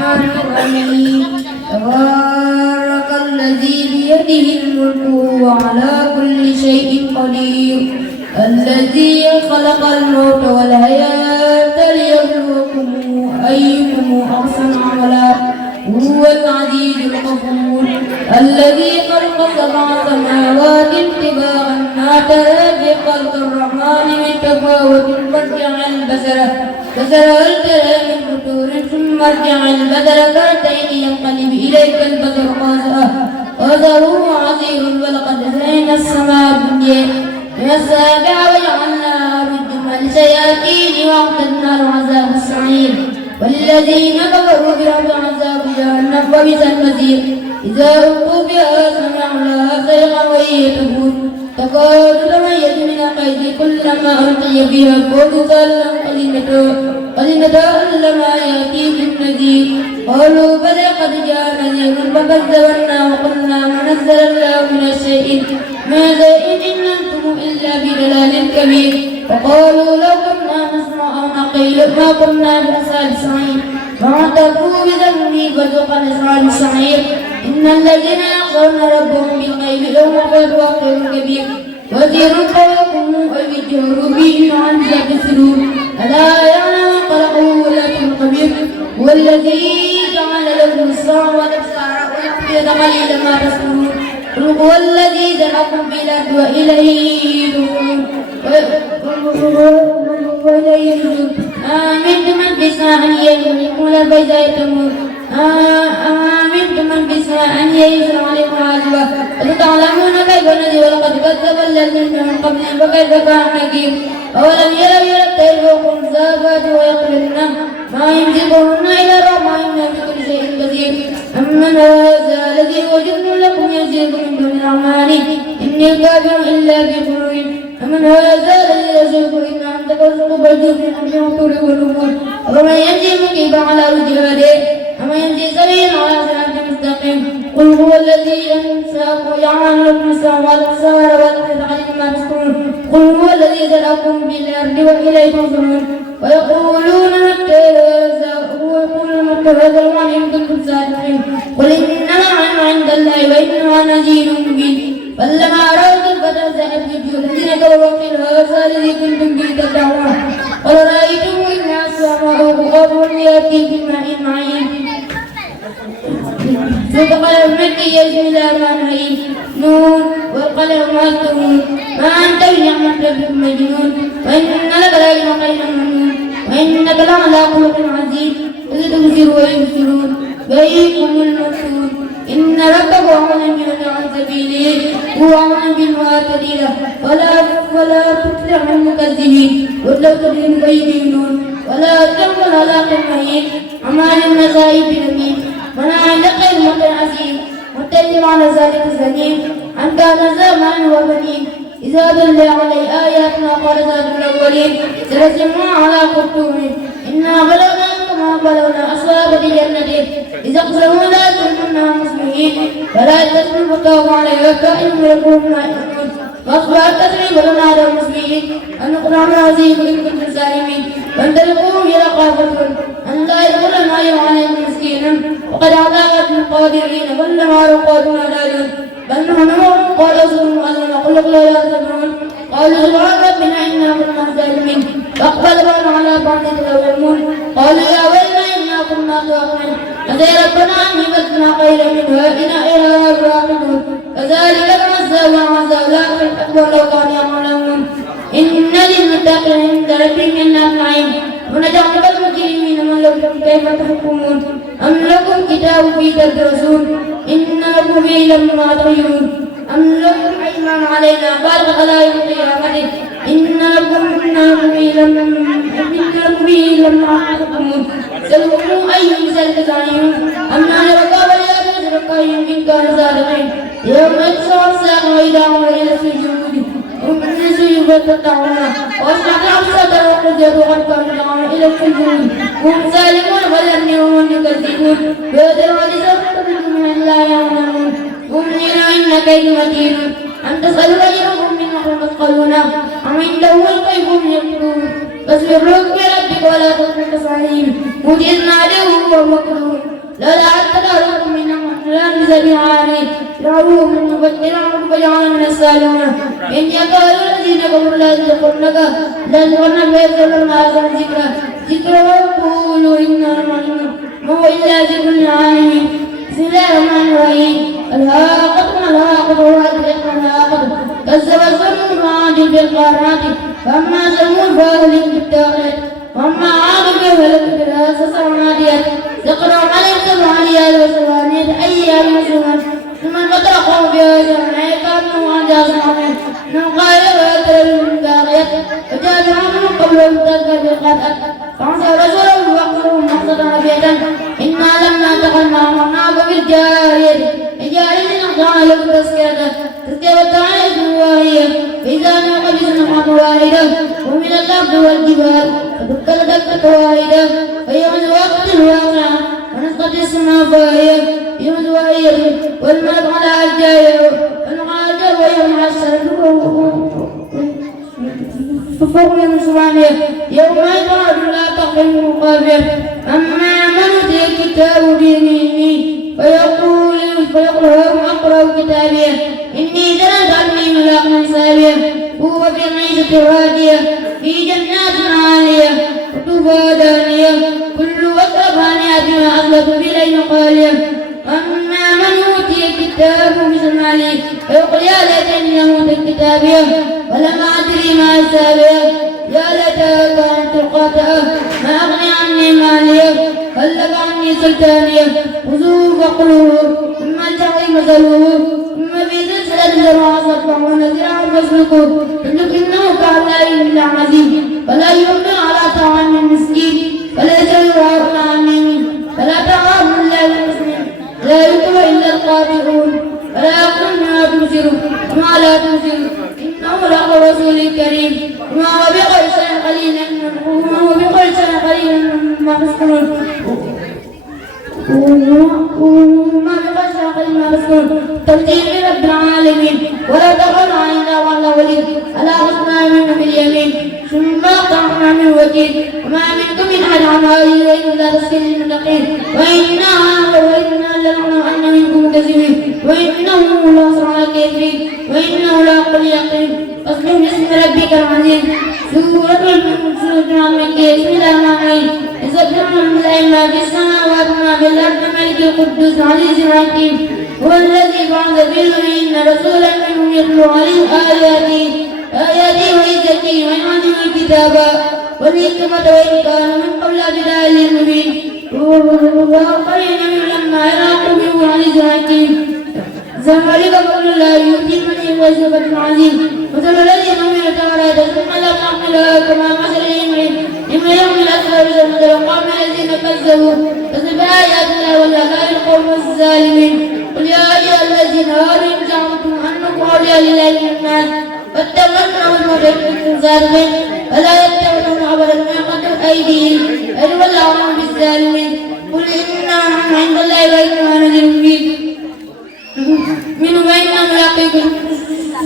الرحمن الرحيم تبارك الذي بيده الملك وهو على كل شيء قدير الذي خلق الموت والحياة ليبلوكم أيكم أحسن عملا هو العزيز الغفور الذي خلق سبع سماوات طباقا ما ترى في خلق الرحمن من تفاوت فارجع البصر هل ترى من فتور ثم ارجع البصر كرتين ينقلب إليك البصر خاسئا وهو عزيز ولقد زينا السماء الدنيا من السابع وجعلناها رجما للشياطين واعتدنا العذاب السعير والذين كفروا برب عذاب جهنم وبئس المصير إذا ألقوا بها سمعوا لها صيحا وهي تفور تكاد تميز من الغيظ كلما ألقي فيها فوج سألهم قليلة لما يأتيكم نذير قالوا بلى قد جاء نذير فكذبنا وقلنا ما نزل الله من شيء ماذا إن أنتم إلا بضلال كبير وقالوا لو كنا نسمع أو نعقل ما كنا بأصحاب السعير فاعترفوا بذنبهم فذوقوا أصحاب السعير إن الذين يخشون ربهم بالغيب لهم مغفرة كبير وزير فوقهم أو الجهر به عن ذات السرور ألا يعلم خلقه ولكن الخبير هو الذي جعل لكم السمع والأبصار والأفئدة قليلا ما تشكرون قل هو الذي ذرأكم في الأرض وإليه ترجعون آمنتم من في السماء أن يهلكم البيت يتمون آمنتم من في السماء أن ينزل عليكم عذابا فتعلمون كيف نذير ولقد كذب الذين من قبلهم فكيف كان نكير أولم يروا إلى الطير فوقهم صافات ويقبلن ما يمسكهن إلا الرحمن إنه بكل شيء قدير أمن هذا الذي وجدت لكم يزيد من دون الرحمن إني كافر إلا بغرور أمن هذا الذي يزيد إن أنت ترزق بيته من الطول والأمور ومن يمشي مكيبا على وجهه ومن يمشي سبيلا على صراط مستقيم قل هو الذي أنشأكم وجعل لكم السماوات والأرض ما تشكرون قل هو الذي ذرأكم في الأرض وإليه ترجعون ويقولون متى هذا الوعد إن كنتم صادقين قل إنما العلم عند الله وإنما نذير مبين فلما رأوا الفتى سألت الذين كفروا قيل هذا الذي كنتم به تدعون قل رأيتم إن أصبح ماؤه يأتيكم بماء معين صدق المكي بسم الله الرحمن الرحيم نون والقلم ما يسطرون ما أنت بنعمة ربك مجنون وإن لك لأجرا غير ممنون وإنك لعلى خلق عظيم إذ تبصر ويبصرون بأيكم المفتون إن ربك هو الذي عن سبيله هو أعلم بالمعتدين ولا تطع المكذبين ولو تدين بيدينون ولا تنقل على قمهين أمان النسائي بنميم من عندك المتعزين متلم على ذلك الزنيم أن كان زمان وبنين إذا دل علي آياتنا قال ذات الأولين سنسمع على خطوهم إنا بلغناهم كما بلغنا أصحاب الجنة إذا اقسموا لا تكونوا مسلمين فلا تسلموا الطوف عليها كائن يقوم لا يؤمنون فأصبح التسليم لنا على المسلمين أن نقنع العزيز إن كنتم سالمين فانطلقوا إلى قافتهم أن لا يدخل الماء عليهم مسكينا وقد عذابت القادرين بل ما رقادنا دارين بل نحن قال أصلهم أن نقول لا يحزنون قالوا سبحان ربنا إنا كنا ظالمين فأقبل بعضهم على بعض يتلومون قالوا يا ويلنا إنا كنا ظالمين عسى ربنا أن يبدلنا خيرا منها إنا إليها راغبون كذلك نعذب العذاب الآخر أكبر لو كانوا يعلمون إن للمتقين عند ربهم جنات نعيم ونجعل المجرمين من لكم كيف تحكمون أم لكم كتاب فيه تدرسون إن لكم فيه لما تعيون أم لكم أيمان علينا قال غدا يوم القيامة إن لكم فيه لما تحكمون سلوكم أيهم سلك زعيم أم نحن وقابل يا بشرقائهم إن كانوا صادقين يوم يكسر الساق وإلههم إلى السجود هم النسوا يفتحون وأصبحت الأبصار وقدرت وقد كانوا يدعون إلى السجود هم سالمون فلنهم يكذبون بيدروا لسبب من لا يعلمون هم إن كيد متين أن تسأل غيرهم من نحن مثقلون أم عنده الغيب هم يقولون فاصبر بربك ولا تطع عليهم وجدنا له وهو مكروه لولا حتى داركم من لا نزل عالي دعوه من مبتلعهم فجعل من السالمين إن يقال الذين كفروا لا يذكرنك لا يذكرن فيذكرن ما أذكر ذكر ويقولوا إنا لمجنون ما هو إلا ذكر العالمين بسم الله الرحمن الرحيم الهاقة الهاقة وأدركنا الهاقة كذب ثمود وعاد بالقارعة فأما ثمود فأهلكوا بالطاغية وأما عاد فأهلكوا بالهاصة والعاديات ذكروا عليهم سبع ليال وثمانية أيام حسوما ثم انطلقوا بها جميعا كانوا عند أصحابهم من قال ويترى من داغية وجاء بعضهم قبلهم تذكر بالقرآن فعصى رسوله وأخذهم مقصدا عبيدا إنا لما دخلنا أمرناك بالجارية الجارية نقطع لكم تذكرة تعالى واهية فإذا نوق بسنة واحدة ومن الأرض والجبال فدكت دكة واحدة فيوم الوقت الواقع ونسقط السماء فاهية يوم الواهية والملك على أرجائه والمعاجر ويوم عشر فوق من ثمانية يوم يقعد لا تقل مقابل أما من أوتي الكتاب بيمينه فيقول أقرأ كتابيه إني ظننت أني ملاق حسابيه هو في عيشة راضية في جنات عالية قطوفها دانية كلوا واشربوا هنيئا بما أسلفتم في الليل خالية أما من أوتي الكتاب بشماله فيقول يا ليتني لم أوت كتابيه ولم أدري ما حسابيه يا ليتها كانت القاطعة ما أغني عني ماليه قلب عني سلطانيه خذوه فاقتلوه ثم الجحيم صلوه ثم في سلسلة ذرعها 70 ذراعا فاسلكوه إنه كان لا إلا عزيز فلا يؤمن على طعام المسكين فليس يراعون عني فلا تعام إلا المسلمين لا يؤتوا إلا القابلون فلا يقوم بما تبصرون وما لا تبصرون إنه لقى رسول كريم وما هو بقول شيء قليلا ما تذكرون وما بقول شيء قليلا ما تذكرون تنزيل من رب العالمين ولا تقل علينا وعلى وليد ألا أخذنا منه باليمين ثم قطعنا من وكيل وما منكم من أحد عنها إلا تسكين المتقين وإنا لنعلم أن منكم كذبين وإنه لنصر على الكافرين وإنه لحق اليقين فاصبر باسم ربك العظيم سورة المكية بسم الله الرحمن الرحيم يسبح لله ما في السماوات وما في الأرض الملك القدوس العزيز الحكيم هو الذي بعث في الأميين رسولا منهم يتلو عليهم آياته ويزكيهم ويعلمهم الكتاب والحكمة وإن كانوا من قبل بضلال مبين وآخرين منهم لما يلاقوا به العزيز الحكيم ذلك فضل الله يؤتيه من يشاء فضل عظيم مثل الذين حملوا التوراة ثم لم يحملوها كما مثل لما يحمل أسفل مثل القوم الذين كذبوا بآيات الله ولا القوم الظالمين قل يا أيها الذين آمنوا إن زعمتم أنكم أولياء لله من الناس فاتبعوا الموت كنتم صادقين فلا يتبعون أبدا ما قدمت أيديهم أي والله بالظالمين قل إنما عند الله وإنما نذير مبين منه وإنما ملاقيكم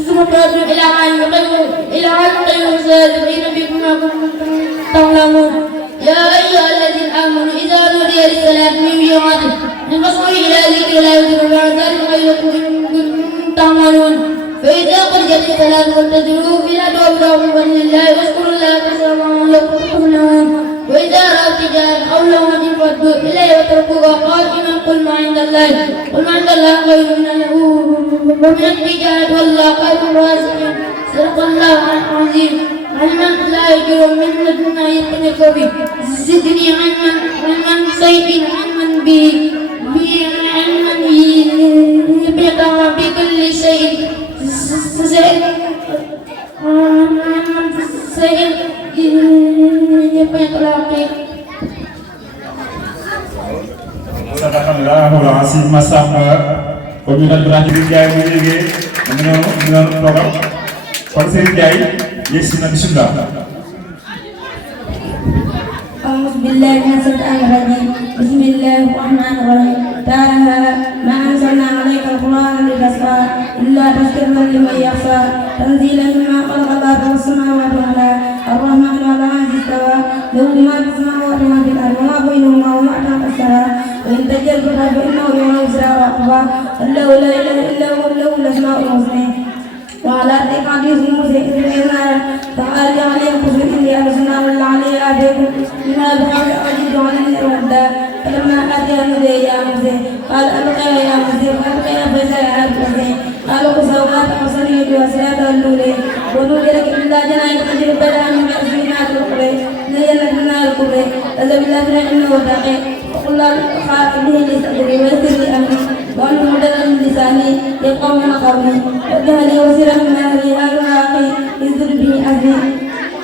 ثم تردون إلى عالم الغيب والشهادة بكم ما كنتم تعلمون يا أيها الذين آمنوا إذا نودي للصلاة من جمعة فاسعوا إلى ذكر الله وذكروا بعد ذلك خيركم إن كنتم تعملون فإذا قضيت الصلاة فانتظروا في الأبواب وادعوا لله واذكروا الله كثيرا لعلكم تفلحون وإذا رأوا تجارة أو لهوا انفضوا إليه وتركوها قائما قل ما عند الله خير ومن التجارة والله خير الرازقين صدق الله العظيم علما لا يجر من لدنا يقنط به زدني علما صيد علما به علما يبقى بكل شيء Sadaqallahul azim Masamba commune Ibrahima Ndiaye bu léegi ñu toogal kon Serigne Ndiaye yegsi na bismillah أعوذ بالله من الشيطان الرجيم بسم الله الرحمن الرحيم تعالى ما أنزلنا عليك القرآن لتشقى إلا تذكرة لمن يخشى تنزيلا مما خلق الله السماوات والأرض الرحمن على العرش استوى له ما في السماوات وما في الأرض وما بينهما وما تحت الثرى وإن تجربها فإنه يوم وسرا الله لا إله إلا هو له الأسماء الحسنى وعلى ذلك حديث موسى إذ تعالى عليهم خذوا إني أرسلنا من علي آبيكم من أبحر أجد على الردا فلما أتيها نودي يا موسى قال ألقى يا موسى فألقى فساء موسى قالوا سوات حصني بوسيلة اللولي ونودي لك إلا جناح قدر بلا من يأسينا الكبرى نجلتنا الكبرى أذا بالله إنه تقي وقل خائبه لصدري ويسر لي أمري وأن مدد من لساني يقوم قولي وجه لي وزيرا من أهلي هارون أخي يزر به أهلي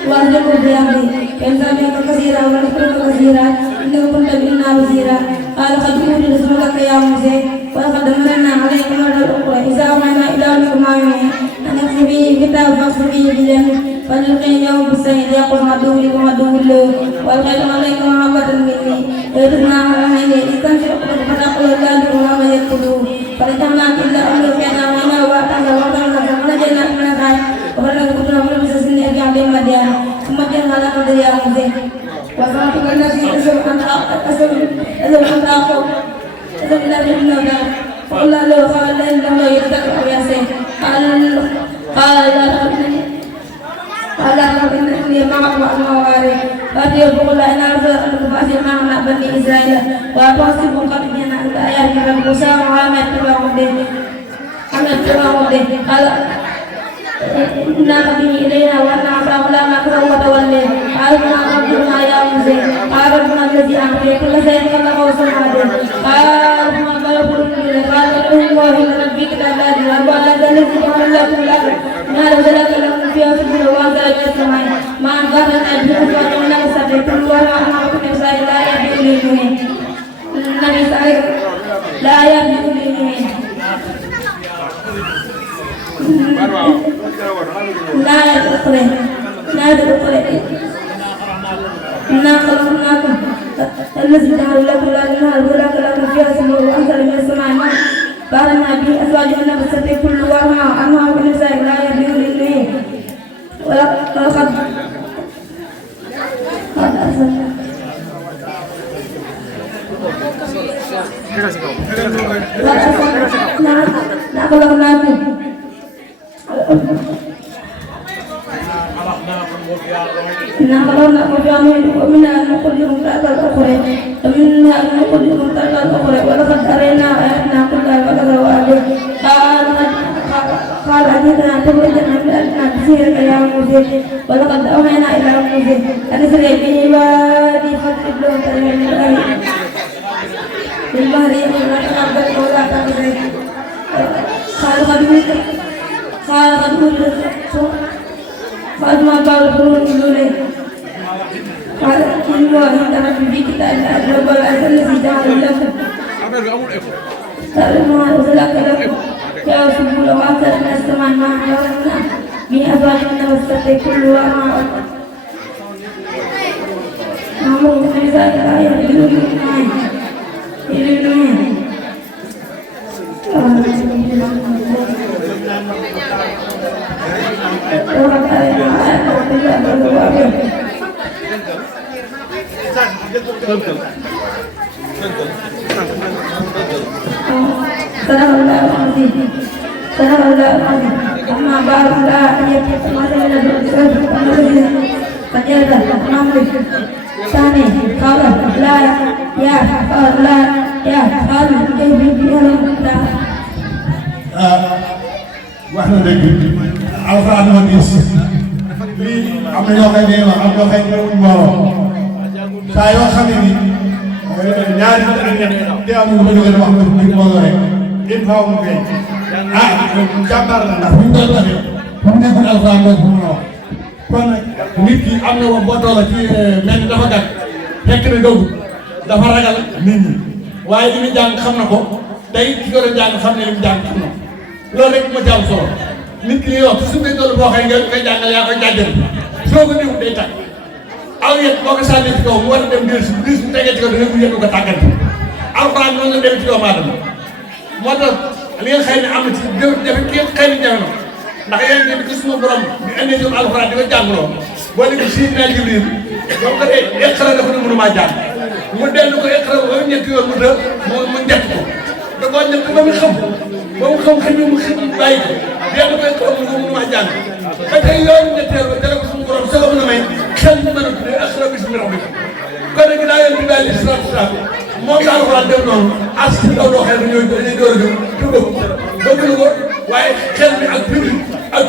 وأهلكم في أهلي كم سمعت كثيرا ونذكرك كثيرا إنه كنت بنا وزيرا قال قد أوتي رسولك يا موسى ولقد مننا عليكم مرة أخرى إذا أوحينا إلى أمكم أن اكتب به كتاب فاكتب به باليم فنلقي اليوم بالسيد يقول عدو لكم عدو له والغير عليكم محبة مني ويرزنا على عيني استنشق فتقول الله لكم وما يقولون فلتمنع إلا أمر كان وإنا وأتانا وأتانا ونجينا من الغاية وفرنا كتنا من المساسين يرجع بالمديان ثم جئنا على قدر يا موسى وفاتك الذي أسر أن أخذ أسر إلى جهنم فقل له قال له يتقع يا سيد قال إنني معك وأنا واري فأتي بقول إن أرسل أنك فأتي معنا بني إسرائيل وأتوصف قد جئنا الآيات من موسى وعلى اتباعهم به قال إنا به إلينا وأن عصاه لا مكره وتولي قال ما ربنا يا موسى قال ربنا الذي أعطي كل شيء خلقه وسبحانه قال ما قالوا قال لهم وإن ربي كتاب الله وقال الذي جعل لكم الأرض ما نزل لكم فيها سبل وأنزل من السماء ما أنزلنا به أزواجا من السبع كل واحد أمركم بإسرائيل لا يبدو إليهم لا يبدو إليهم لا يدخل إنا خلقناكم الذي جعل لكم الأرض وجعل لكم فيها سبل وأنزل من السماء ماء فأرنا به أزواجا من السبع كل واحد أمركم بإسرائيل لا يبدو إليهم ولقد خلقناكم إنا خلقناكم في أموال ومنها أن نخرجكم تارة أخرى ومنها أن نخرجكم تارة أخرى ولقد أرينا آياتنا كلها فكذبوا قال أتيتنا تخرجنا من أرضنا بسحرك يا موسى ولقد أوحينا إلى موسى أن اسر بعبادي فاضرب لهم طريقا للبحر يأمرون تقبل ولا تقبل قال قد فأجمع بعض القرون إليه قال إن واحد ربي في كتاب الأجر والأجر الذي جعل لكم قال ما أرسل لكم يا سبل وأنزل من السماء ماء وأنزلنا من أزواج من السبع كلها أمر بنساء لا يبدون إليه أما بعد لا ثاني قال لا يا قال لا يا قال كيف يلوم wax na dëgg alxuraan ma gis lii am na ñoo koy nee am ñoo koy newuñ mbooloo saa yoo xam ne ni ñaari nit ak ñett te am lu ko jógee wax nga nit mbooloo rek il faut mu feeñ jàmbaar la ndax bu ñu doon waxee fu mu nekkul alxuraan moo ko mën a wax kon nag nit ki am na boo toll ci mel ni dafa gàtt fekk na dëgg dafa ragal nit ñi waaye li mu jàng xam na ko tey ki ko doon jàng xam ne li mu jàng xam na ko loolu rek ma jàll solo nit ki ñuy wax su fekkee toll boo xëy nga koy jàngal yaa koy jàjjal soo ko néew day tàgg aw yet boo ko sànnee ci kaw mu war a dem diis bu tegee ci kaw dana ko yëngu ko tàggante alxuraan noonu la dem ci doomu aadama moo tax li nga xëy ne am na ci jafe ki xëy na jafe na ndax yéen bi ko suma borom bi indee ñoom alxuraan di ko jàngaloo boo léegi Seydina Jibril boo ko dee Iqra dafa ne mënumaa jàng mu dellu ko Iqra ba mu ñetti yoon mu njëkk ko da koo njëkk ba mu xam xëy mu bàyyi ko dellu ko Iqra mu ma jàng ba tey yoonu ñetteel ba dara ko suñu borom soxla na may xel ñu mën a tuddee Iqra bismi rabbika kon nag daa leen di daal di salaatu moom daal ko def noonu as ci ndaw loo xam ne ñooy dañuy door a gëm te bëgg na ko waaye xel mi ak public ak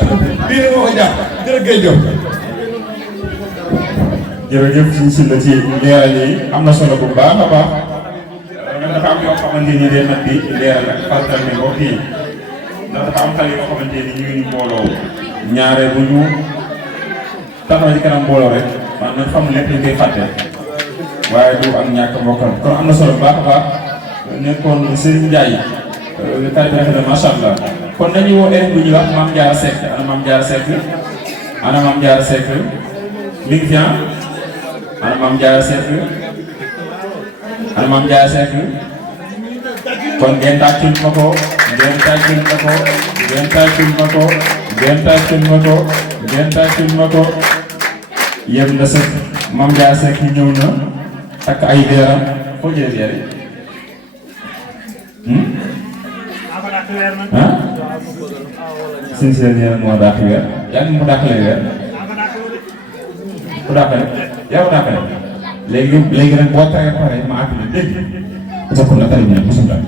lii ne moo ko jàpp jërëjëf. jërëjëf suñu si la ci leeral yi am na solo bu baax a baax dafa am yoo xamante ni day nag di leeral ak fàttal ne mbokk yi ndax dafa am xale yoo xamante ni ñu ngi mbooloo ñaare bu ñu taxaw ci kanam mbooloo rek maanaam xam lépp ñu koy fàtte waaye du ak ñàkk mbokkal kon am na solo bu baax a baax nekkoon Serigne Ndiaye kàddu gi rafet na macha allah kon dañuy woo élève bu ñuy wax Mame Diarra Seck ana Mame Diarra Seck ana Mame Diarra Seck mi ngi fi ana Mame Diarra Seck ana Mame Diarra Seck kon ngeen tàccul ma ko ngeen tàccul ma ko ngeen tàccul ma ko ngeen tàccul ma ko ngeen tàccul ma ko yem na sëkk Mame Diarra Seck ñëw na takk ay veeram foo jëlee veer yi ah suñu seen yéen moo dàq weer yaa ngi mu dàqalee weer ku dàqale yaa ko dàqale léegi nag boo tawee pare ma appelé dégg nga ko na tari bi bismillah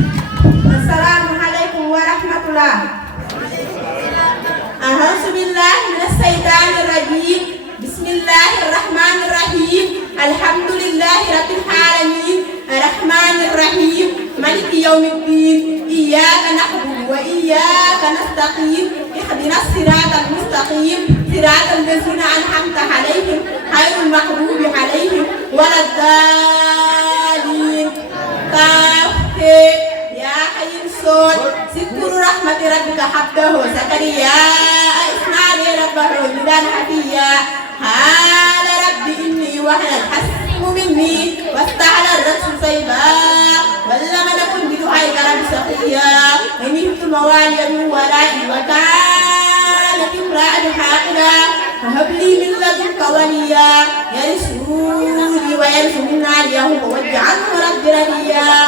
assalaamu aleykum wa rahmatullah a'uuzu billahi mina shaytaani rajiim bismillahi rahmaani rahiim alhamdulillahi rabbil aalamiin arrahmaani rahiim maliki yawmi ddiin iyyaaka na'budu wa iyyaaka nasta'iin ihdinas siraatal mustaqiim siraatal laziina an'amta alayhim ghayril maghduubi alayhim walad daalliin kaaf yaa hayyu sood zikru rahmati rabbika abdahu zakariyaa isnaadaa rabbahu nidaan hafiyyaa qaala rabbi innii wahana al-'azmu minnii wasta'ala ar-ra'su shaybaa wa lam akun bidu'aa'ika rabbi shaqiyyaa inni khiftu al-mawaaliya min waraa'ii wa kaanat imra'atii 'aaqiraa fahab lii min ladunka waliyyaa yarisuni wa yarisu min aali yaquuba waj'alhu rabbi radiyyaa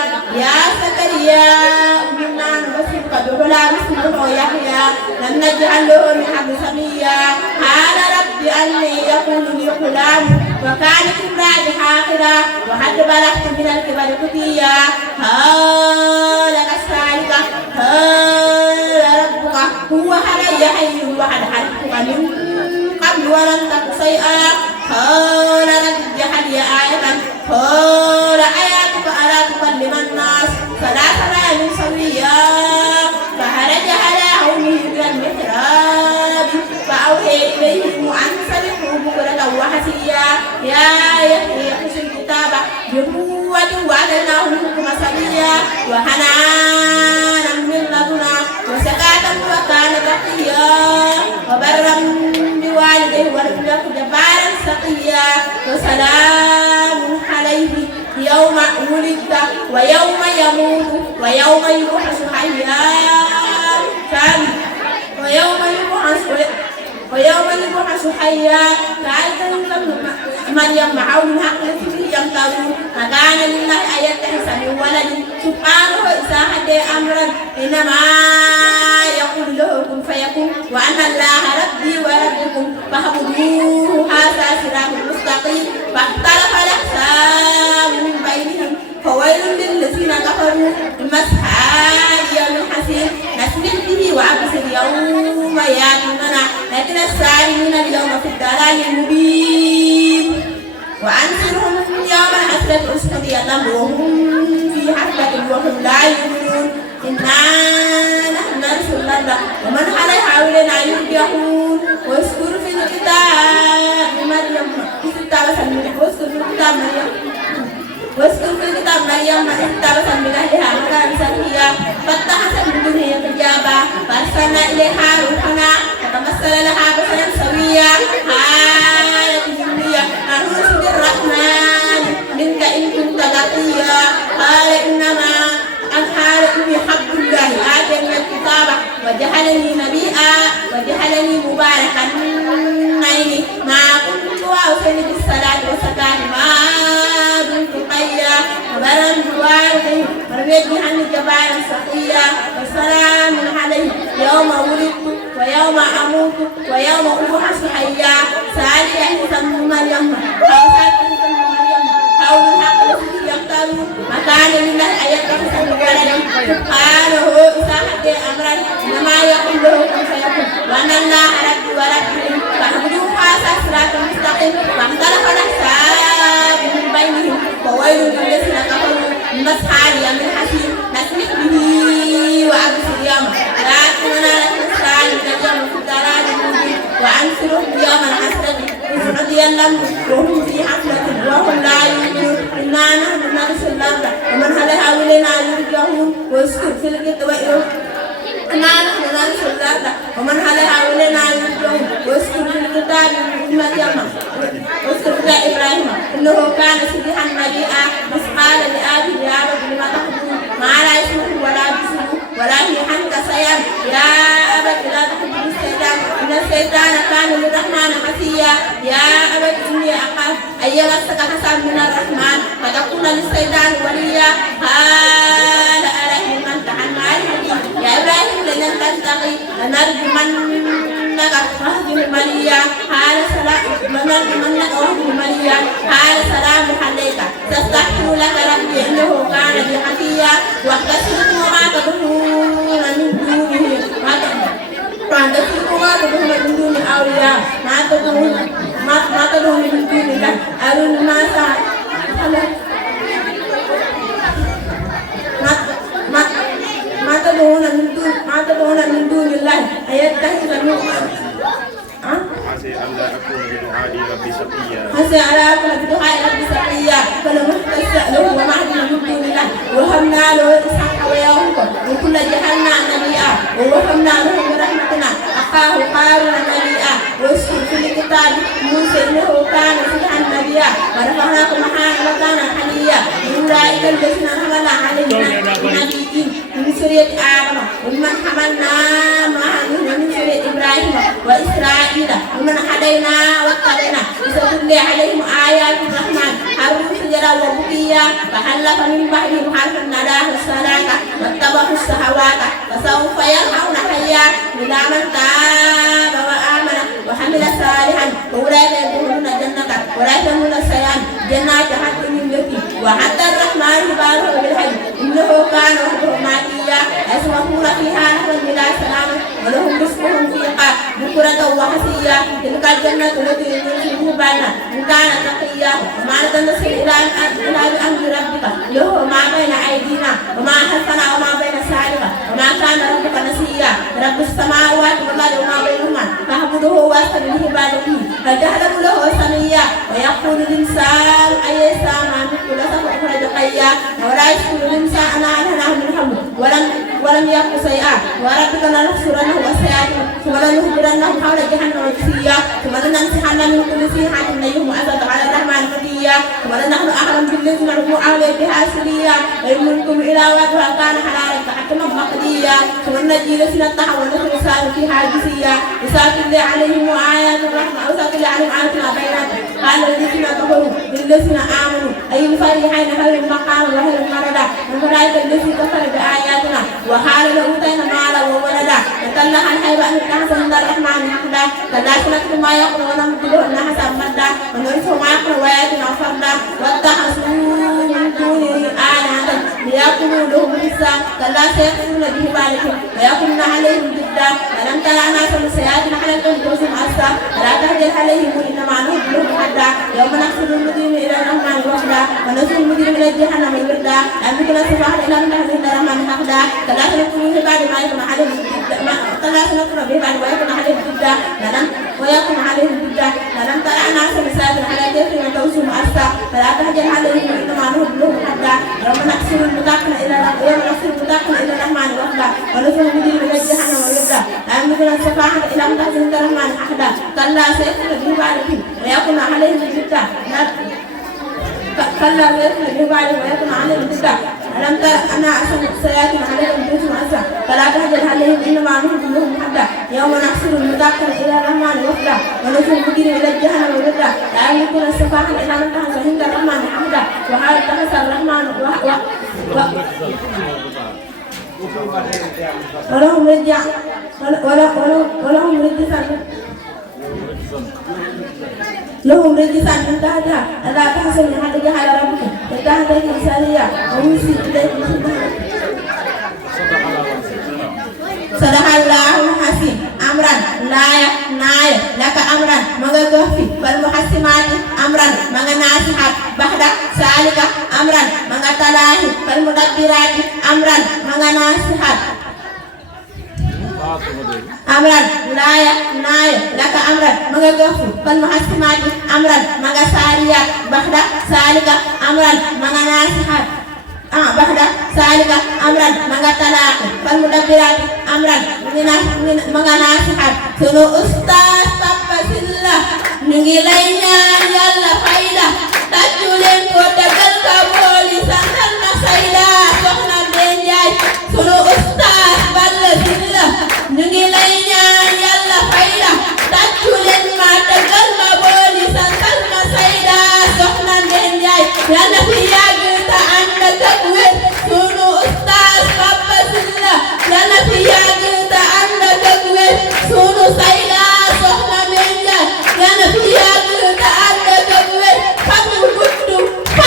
yaa zakariyaa innaa nubashshiruka bi-ghulaamin ismuhu yahyaa lam naj'al lahu min qablu samiyyaa qaala rabbi annii yakuunu lii ghulaamun wa kaanat imra'atii 'aaqiraa wa qad balaghtu mina al-kibari citiyyaa qaala kazaalika qaala rabbuka huwa alayya hayyun wa qad khalaqtuka min qablu wa lam taku shay'an qaala rabbi ij'al lii aayatan qaala aayatuka allaa tukallima an-naas salaasa layaalin sawiyyaa faharaja alaa qawmihi ila al-mihraabi fa-awhaa ilayhim an sabbihuu bukratan wa ashiyyan yaa Yahyaa khudh al-kitaaba biquwwatin wa aataynaahu al-hukma sabiyyan wa hanaanan min ladunnaa wa zakaatan wa kaana taqiyyaa wa barran biwaalidayhi wa lam yakun jabbaaran shaqiyyaa wa salaamun alayhi yawma wulida wa yawma yamuutu wa yawma yub'asu hayyan ويوم يبعث حيا فأذن مريم معه الحق الذي يمترون فكان لله أن يتخذ من ولد سبحانه إذا أتى أمرا إنما يقول له كن فيكون وأن الله ربي وربكم فاعبدوه هذا صراط مستقيم فاختلف الأحزاب من بينهم فويل للذين كفروا من أصحاب يوم الحسير نسلك به وأبصر يوم يأتوننا لكن الظالمين اليوم في الضلال المبين وأنذرهم يوم الحسرة إذ قضي الأمر وهم في حفلة وهم لا يؤمنون إنا نحن نرث الأرض ومن عليها وإلينا يرجعون واذكر في الكتاب مريم واذكر في الكتاب مريم إذ انتبذت من أهلها مكانا شرقيا فاتخذت من دونهم حجابا فأرسلنا إليها روحنا فتمثل لها بشرا سويا قالت إني أعوذ بالرحمن منك إن كنت تقيا قال إنما أنحار إني حبد الله آتاني الكتاب وجعلني نبيا وجعلني مباركا أينما كنت ويجعل جبارا سقيا وسلام عليه يوم ولدت ويوم أموت ويوم أبعث حيا سألي عيسى ابن مريم قول الحق الذي يقتلون ما كان لله أن يتخذ من ولد سبحانه إذا حدث أمرا إنما يقول له كن فيكون وأن الله رب وربكم فاعبدوه هذا صراط مستقيم فاختلف الأحزاب من بينهم فويل للذين كفروا من أصحاب يوم الحسيب نسلك به وأبصر يوم لكننا نسأل من اليوم في الضلال المبين وأنصره يوم الحسرة إذ رضي الله وهم في حفلة وهم لا يؤمنون إنا نحن نرث الأرض ومن عليها ولنا يرجعون واسكت في الكتاب إنا نحن نرث الأرض ومن عليها ولنا يرجعون واسكت في الكتاب مريم واذكر إبراهيم إنه كان صديقا نبيا إذ قال لأبيه يا رب لم تعبدون ما لا يسمع ولا يبصر ولا يحنك شيئا يا أبت لا تعبد الشيطان إن الشيطان كان للرحمن عصيا يا أبت إني أخاف أن يمسك حسن من الرحمن فتكون للشيطان وليا قال أرحمك عن الحديث يا إبراهيم لن تتقي لنرجمنك واهجر مليا قال سلام عليك تستغفر لك ربي إنه كان بي حفيا واحتسبكم وما تدعون من دونه من دون أولياء ما تدعون من دون الله أرون ما تدعون من دون الله أيتخذ من حسي ألا أكون بدعاء ربي شقيا فلما استسأله ومعدنا من دون الله وهبنا له إسحاق ويعقوب وكل جعلنا نبيا ووهبنا له من رحمتنا أخاه هارون نبيا واذكر في الكتاب موسى إنه كان صديقا نبيا ورفعناه مكانا عليا أولئك الذين حملنا عليهم النبيين من سورة آدم ومن حملنا معه من سورة إبراهيم وإسرائيل ومن هدينا واتقينا إذا تتلى عليهم آيات الرحمن خروا سجدا وبكيا فحلف من بعدهم خلف نداه الصلاة واتبعوا الشهوات فسوف يلقون حيا إلا من تاب وآمن وعمل صالحا وأولئك يدخلون الجنة ولا يظلمون شيئا جنات عدن التي وعد الرحمن عباده بالحج إنه كان وعده ماتيا يسمعون فيها لحوا بلا سلام ولهم رزقهم فيها بكرة وحسيا تلك الجنة التي يرزقه بنا إن كان تقيا وما نتنسل إلى بأمر ربك له ما بين أيدينا وما خلفنا وما بين سالفة وما كان ربك نسيا رب السماوات والأرض وما بينهما فاعبده واستبر عبادته فجعله له سميا ويقول الإنسان أي ساعة مثل سفر حيا ولا يشكر الإنسان أنا أنهاه من حمل ولم يكن شيئا وربك لنحشرنه وسيأتي ثم لنخبرنهم حول جهنم جثيا ثم لننزعن من كل صيحة نيهم أسد على الرحمن فتيا ثم لنحن أعلم بالذين عرفوا أولئك بها سريا وإن منكم إلى وجهها كان حلالا فحكما مقديا ثم نجي الذين اتقوا ونذكر الإنسان فيها جثيا يساتل عليهم آيات الرحمة أو يساتل عليهم آياتنا بينات قال الذين كفروا للذين آمنوا أي الفريقين خير مقام وخير مردا وأولئك الذين كفروا بآياتنا وقال لأوتينا مالا وولدا وتلا عن حيب أن يتحسن عند الرحمن حمدا كلا سنكتب ما يقول ونمد له حسب مدا ونرثه ما يقول وياتنا فردا واتخذوا من دونه آلهة ليأكلوا لهم الحساب كلا سيأكلون به بالهم ويأكلون عليهم ضدا ألم تر أنا سيأتنا على الأنفس أسا فلا تهجر عليهم إنما نهب لهم حدا يوم نحشر المجرمين إلى الرحمن وحدا ونسل المجرمين إلى جهنم وردا أم بكل صفاح إلى الرحمن حدا كلا سنكتب به بعد ما يكون عليهم كلا سنكتب به بعد ما يكون عليهم ضدا ويكون عليهم ضدا ألم تر أنا سيأتنا على الأنفس أسا فلا تهجر عليهم إنما نهب لهم حدا يوم نحشر المتقين إلى الرحمن وحدا ونسل المجرمين إلى جهنم وردا أم بكل صفاح إلى الرحمن حدا كلا سيأتنا به بعد ويكون عليهم ضدا كلا سيأتنا به بعد ويكون عليهم ضدا ألم تر أنا سيأتنا عليهم بيت أسا فلا تهجر عليهم إنما نهب لهم حدا يوم نحشر المتقين إلى الرحمن وحدا ونسل المجرمين إلى جهنم وردا أم بكل صفاح إلى الرحمن حدا وهل تحس الرحمن ولهم رجع ولهم لهم رجسا من تحتها ألا تحسن حتى جعل ربك وتحت الإنسانية ويسي إليك صدق الله الحسين أمرا نايا لك أمرا مغا غفي فالمحسمات أمرا مغا ناسحات بعد ذلك أمرا مغا تلاهي فالمدبرات أمرا مغا ناسحات أمرا نايا لك أمرا مغا غفي فالمحسمات أمرا مغا ساريات بعد ذلك أمرا مغا ناسحات بعد ذلك أمرا مغا تلاقي فالمدبرات أمرا مغا ناسحات sunu ustaz Papa Sylla ñu ngi lay ñaan Yàlla fayda tàccu leen ko dëggal ka booli santal na sayda soxna Ndeye Ndiaye sunu ustaz Balla Sylla ñu ngi lay ñaan Yàlla fayda tàccu leen ma dëggal ma booli santal na sayda soxna Ndeye Ndiaye Yàlla fi yàgg ta ànd ak wér sunu ustaz Papa Sylla Yàlla fi yàgg ta ànd ak wér sunu sayda soxna Ndeye Ndiaye Yàlla fi yàgg ta ànd ak wér fan wu gudd ta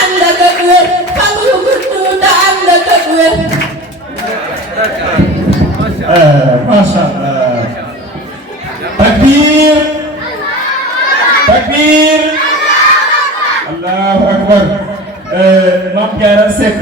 ànd ak wér fan wu gudd ta ànd ak wér Masha Allah. Takbir. Takbir. Allahu Akbar. Mame Diarra Seck.